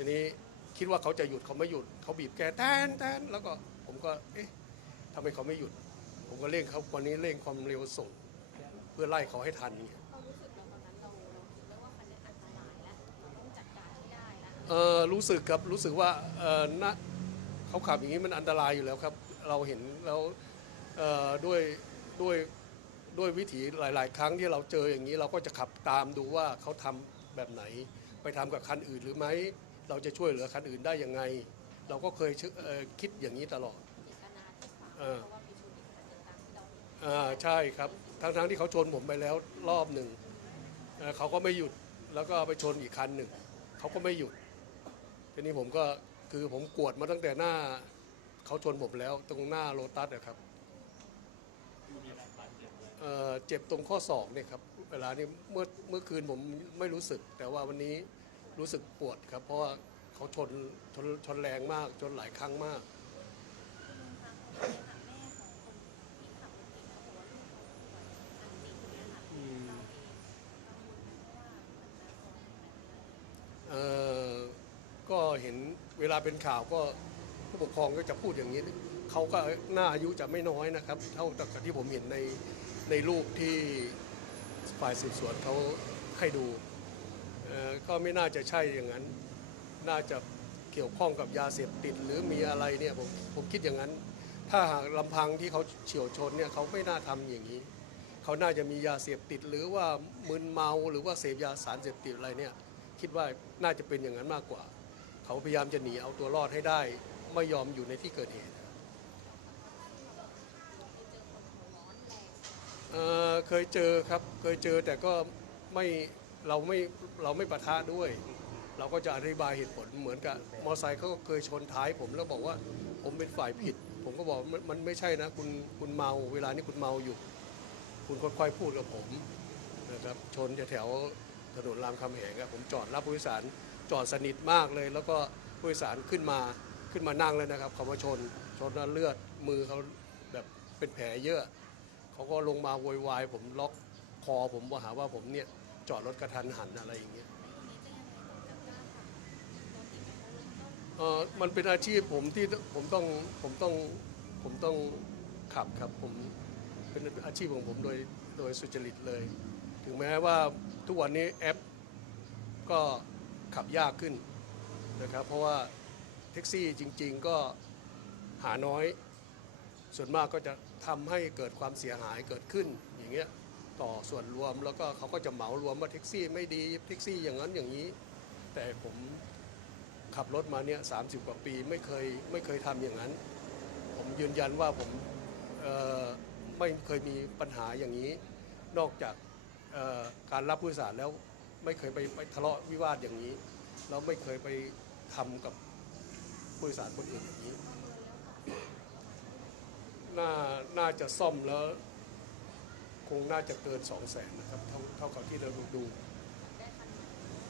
ทีนี้คิดว่าเขาจะหยุดเขาไม่หยุดเขาบีบแกแทนแทนแล้วก็ผมก็เอ๊ะทำไมเขาไม่หยุด ผมก็เร่งเขาวันนี้เร่งความเร็วส่ง เพื่อไล่เขาให้ทันเนี่ยความรู้สึกเราตอนนั้นเราเราคิดแล้วว่าคันนี้อันตรายแล้วเราต้องจัดการให้ได้แล้วเออรู้สึกครับรู้สึกว่าเออนะเขาขับอย่างนี้มันอันตรายอยู่แล้วครับ เราเห็นแล้วเอ่อด้วยด้วยด้วยวิถีหลาย ๆ ครั้งที่เราเจออย่างนี้เราก็จะขับตามดูว่าเขาทำแบบไหน ไปทำกับคันอื่นหรือไม่ เราจะช่วยเหลือคันอื่นได้ยังไง เราก็เคยเชื่อเอ่อคิดอย่างนี้ตลอดเจตนาที่ฝาเออเพราะว่ามีชนอีกคันหนึ่งตามที่เราเห็นอ่าใช่ครับทั้งทั้งๆที่เขาชนผมไปแล้วรอบหนึ่งเอ่อเขาก็ไม่หยุดแล้วก็ไปชนอีกคันหนึ่งเขาก็ไม่หยุดทีนี้ผมก็คือผมกวดมาตั้งแต่หน้าเขาชนผมแล้วตรงหน้าโลตัสนะครับเอ่อเจ็บตรงข้อศอกเนี่ยครับเวลานี้เมื่อเมื่อคืนผมไม่รู้สึก แต่ว่าวันนี้ รู้สึกปวดครับ เพราะว่าเขาชนชนชนแรงมากชนหลายครั้งมาก เออก็เห็นเวลาเป็นข่าวก็ผู้ปกครองก็จะพูดอย่างนี้ เขาก็หน้าอายุจะไม่น้อยนะครับ เท่ากับที่ผมเห็นในในรูปที่ฝ่ายสืบสวนเขาให้ดู ก็ไม่น่าจะใช่อย่างนั้น น่าจะเกี่ยวข้องกับยาเสพติด หรือมีอะไรเนี่ยผมผมคิดอย่างนั้น ถ้าหากลำพังที่เขาเฉียวชนเนี่ยเขาไม่น่าทำอย่างนี้ เขาน่าจะมียาเสพติด หรือว่ามึนเมาหรือว่าเสพยาสารเสพติดอะไรเนี่ยคิดว่าน่าจะเป็นอย่างนั้นมากกว่า เขาพยายามจะหนีเอาตัวรอดให้ได้ ไม่ยอมอยู่ในที่เกิดเหตุเเคยเจอครับเคยเจอแต่ก็ไม่ เราไม่เราไม่ปะทะด้วย เราก็จะอธิบายเหตุผลเหมือนกับมอไซค์เขาก็เคยชนท้ายผมแล้วบอกว่าผมเป็นฝ่ายผิด ผมก็บอกมันมันไม่ใช่นะคุณคุณเมาเวลานี้คุณเมาอยู่ คุณค่อยๆพูดกับผมนะครับชนแถวถนนรามคำแหงอะผมจอดรับผู้โดยสารจอดสนิทมากเลย แล้วก็ผู้โดยสารขึ้นมาขึ้นมานั่งเลยนะครับเขามาชนชนแล้วเลือดมือเขาแบบเป็นแผลเยอะเขาก็ลงมาโวยวายผมล็อกคอผมว่าหาว่าผมเนี่ย จอดรถกระทันหันอะไรอย่างเงี้ยเออมันเป็นอาชีพผมที่ผมต้องผมต้องผมต้องขับครับผมเป็นอาชีพของผมโดยโดยสุจริตเลย ถึงแม้ว่าทุกวันนี้แอปก็ขับยากขึ้นนะครับ เพราะว่าแท็กซี่จริง ๆก็หาน้อย ส่วนมากก็จะทำให้เกิดความเสียหายเกิดขึ้นอย่างเงี้ย ต่อส่วนรวม แล้วก็เขาก็จะเหมารวมว่าแท็กซี่ไม่ดีแท็กซี่อย่างนั้นอย่างนี้ แต่ผมขับรถมาเนี่ยสากว่าปีไม่เคยไม่เคยทำอย่างนั้น ผมยืนยันว่าผมไม่เคยมีปัญหาอย่างนี้ นอกจากการรับผู้โดยสารแล้วไม่เคยไปไปทะเลาะวิวาทอย่างนี้แล้วไม่เคยไปทำกับผู้โดยสารคนอื่นอย่างนี้ น่าน่าจะซ่อมแล้ว คงน่าจะเกินสองแสนนะครับเท่าเท่ากับที่เราดู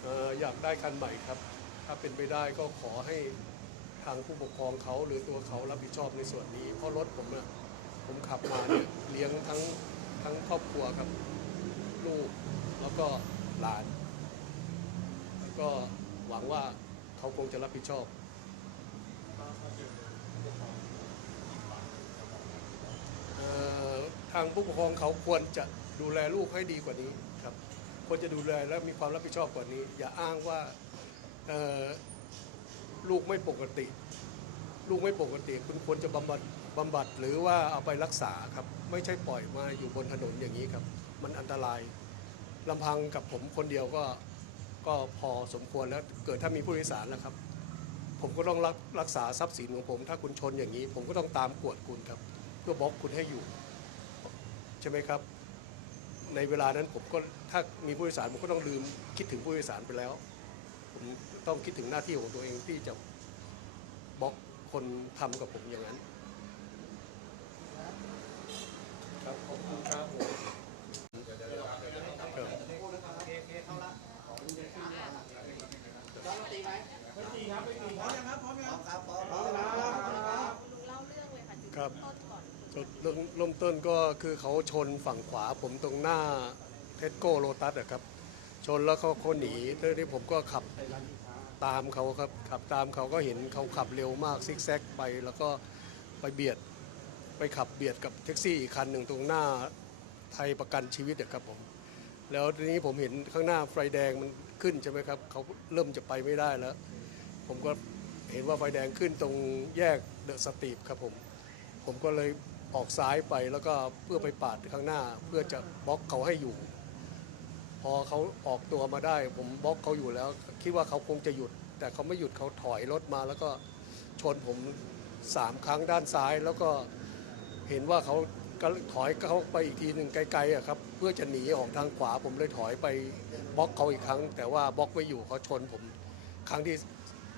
เอ่ออยากได้คันใหม่ครับ ถ้าเป็นไปได้ก็ขอให้ทางผู้ปกครองเขาหรือตัวเขารับผิดชอบในส่วนนี้ เพราะรถผมเนี่ยผมขับมาเนี่ยเลี้ยงทั้งทั้งครอบครัวครับ ลูกแล้วก็หลาน แล้วก็หวังว่าเขาคงจะรับผิดชอบอ่อทางผู้ปกครองเขาควรจะดูแลลูกให้ดีกว่านี้ครับควรจะดูแลและมีความรับผิดชอบกว่านี้ อย่าอ้างว่าลูกไม่ปกติ ลูกไม่ปกติ คุณควรจะบำบัดบำบัดหรือว่าเอาไปรักษาครับ ไม่ใช่ปล่อยมาอยู่บนถนนอย่างนี้ครับ มันอันตรายลำพังกับผมคนเดียวก็ก็พอสมควรแล้วเกิดถ้ามีผู้โดยสารแล้วครับ ผมก็ต้องรักรักษาทรัพย์สินของผม ถ้าคุณชนอย่างนี้ ผมก็ต้องตามกวดคุณครับ เพื่อบล็อกคุณให้อยู่ ใช่ไหมครับ ในเวลานั้นผมก็ถ้ามีผู้โดยสารผมก็ต้องลืมคิดถึงผู้โดยสารไปแล้ว ผมต้องคิดถึงหน้าที่ของตัวเองที่จะบล็อกคนทำกับผมอย่างนั้น ครับขอบคุณครับผมครับ ลุงเล่าเรื่องเลยค่ะจุด ครับ ต้นก่อน จุด เริ่มเริ่มต้นก็คือเขาชนฝั่งขวาผมตรงหน้าเทสโก้โลตัสอะครับ ชนแล้วเขาเขาหนีแล้วนี่ผมก็ขับตามเขาครับขับตามเขาก็เห็นเขาขับเร็วมากซิกแซกไปแล้วก็ไปเบียดไปขับเบียดกับแท็กซี่อีกคันหนึ่งตรงหน้าไทยประกันชีวิตอะครับผมแล้วทีนี้ผมเห็นข้างหน้าไฟแดงมันขึ้นใช่ไหมครับเขาเริ่มจะไปไม่ได้แล้ว ผมก็เห็นว่าไฟแดงขึ้นตรงแยกเดอะสตรีทครับผม ผมก็เลย ออกซ้ายไปแล้วก็เพื่อไปปาดข้างหน้า เพื่อจะบล็อกเขาให้อยู่ พอเขาออกตัวมาได้ ผมบล็อกเขาอยู่แล้ว คิดว่าเขาคงจะหยุด แต่เขาไม่หยุดเขาถอยรถมา แล้วก็ชนผมสามครั้งด้านซ้าย แล้วก็เห็นว่าเขาก็ถอยเขาไปอีกทีหนึ่งไกลๆอะครับเพื่อจะหนีออกทางขวา ผมเลยถอยไปบล็อกเขาอีกครั้ง แต่ว่าบล็อกไม่อยู่เขาชนผมครั้งที่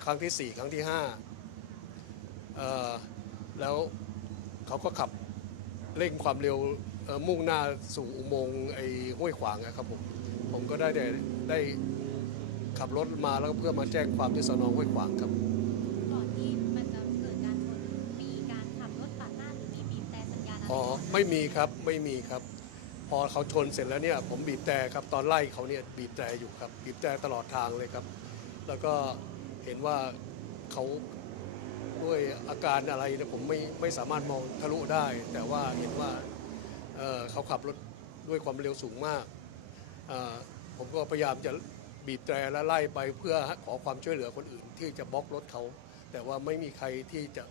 ครั้งที่สี่ครั้งที่ห้าเอ่อแล้วเขาก็ขับ เร่งความเร็วเอ่อมุ่งหน้าสู่อุโมงค์ไอ้ห้วยขวางอะครับผมผมก็ได้ได้ได้ขับรถมาแล้วก็เพื่อมาแจ้งความที่สนห้วยขวางครับ ก่อนที่มันจะเกิดการชนมีการขับรถปาดหน้าหรือมีบีบแต่สัญญาณอะไรอ๋อไหมไม่มีครับไม่มีครับ พอเขาชนเสร็จแล้วเนี่ยผมบีบแต่ครับตอนไล่เขาเนี่ยบีบแต่อยู่ครับ บีบแต่ตลอดทางเลยครับ แล้วก็เห็นว่าเขา ด้วยอาการอะไรเนี่ยผมไม่ไม่สามารถมองทะลุได้ แต่ว่าเห็นว่าเอ่อเขาขับรถด้วยความเร็วสูงมากเอ่อผมก็พยายามจะบีบแตรและไล่ไปเพื่อขอความช่วยเหลือคนอื่นที่จะบล็อกรถเขา แต่ว่าไม่มีใครที่จะ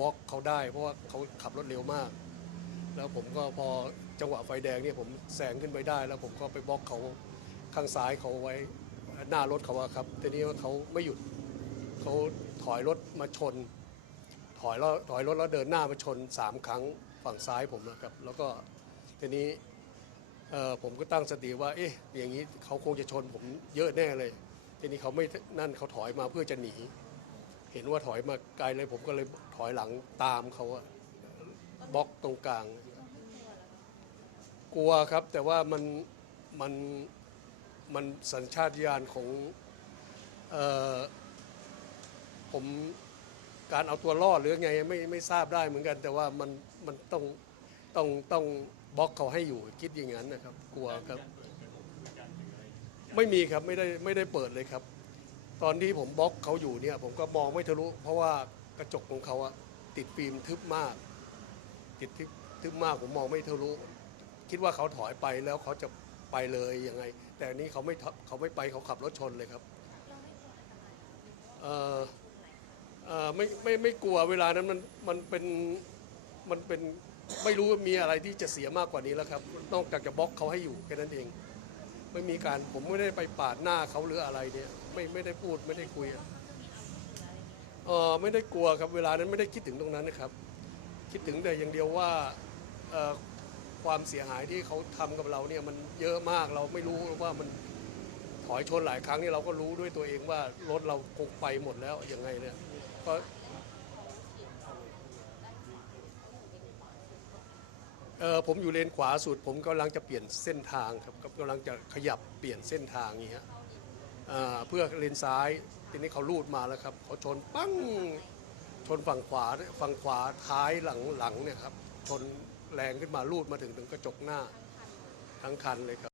บล็อกเขาได้ เพราะว่าเขาขับรถเร็วมาก แล้วผมก็พอจังหวะไฟแดงเนี่ยผมแซงขึ้นไปได้ แล้วผมก็ไปบล็อกเขาข้างซ้ายเขาไว้หน้ารถเขาอะครับทีนี้ว่าเขาไม่หยุดเขา อยรถมาชน ถอยแล้วถอยรถแล้วเดินหน้ามาชนสามครั้งฝั่งซ้ายผมนะครับ แล้วก็ทีนี้ผมก็ตั้งสติว่า เอ๊ะ อย่างนี้เขาคงจะชนผมเยอะแน่เลย ทีนี้เขาไม่นั่นเขาถอยมาเพื่อจะหนี เห็นว่าถอยมาไกลเลยผมก็เลยถอยหลังตามเขาอะบล็อกตรงกลาง กลัวครับ แต่ว่ามันมันมันสัญชาตญาณของเออ ผมการเอาตัวรอดหรือไงไม่ไม่ทราบได้เหมือนกัน แต่ว่ามันมันต้องต้องต้องบล็อกเขาให้อยู่คิดอย่างนั้นนะครับ กลัวครับ ไม่มีครับไม่ได้ไม่ได้เปิดเลยครับ ตอนที่ผมบล็อกเขาอยู่เนี่ย ผมก็มองไม่ทะลุ เพราะว่ากระจกของเขาอะติดฟิล์มทึบมาก ติดทึบทึบมากผมมองไม่ทะลุ คิดว่าเขาถอยไปแล้วเขาจะไปเลยยังไง แต่อันนี้เขาไม่ทะเขาไม่ไปเขาขับรถชนเลยครับเราไม่กลัวอันตรายเหรอ ไม่ไม่ไม่กลัวเวลานั้นมันมันเป็นมันเป็นไม่รู้ว่ามีอะไรที่จะเสียมากกว่านี้แล้วครับ นอกจากจะบล็อกเขาให้อยู่แค่นั้นเอง ไม่มีการผมไม่ได้ไปปาดหน้าเขาหรืออะไรเนี่ย ไม่ไม่ได้พูดไม่ได้คุยอะเออไม่ได้กลัวครับเวลานั้นไม่ได้คิดถึงตรงนั้นนะครับ คิดถึงแต่อย่างเดียวว่าความเสียหายที่เขาทำกับเราเนี่ยมันเยอะมากเราไม่รู้ว่ามันถอยชนหลายครั้งนี่เราก็รู้ด้วยตัวเองว่ารถเราคงไปหมดแล้วยังไงเนี่ย ก็เออผมอยู่เลนขวาสุด ผมกำลังจะเปลี่ยนเส้นทางครับกำลังจะขยับเปลี่ยนเส้นทางอย่างเงี้ยอ่าเพื่อเลนซ้ายทีนี้เขาลูดมาแล้วครับเขาชนปั้งชนฝั่งขวาฝั่งขวาท้ายหลังหลังเนี่ยครับชนแรงขึ้นมาลูดมาถึงถึงกระจกหน้าทั้งคันเลยครับ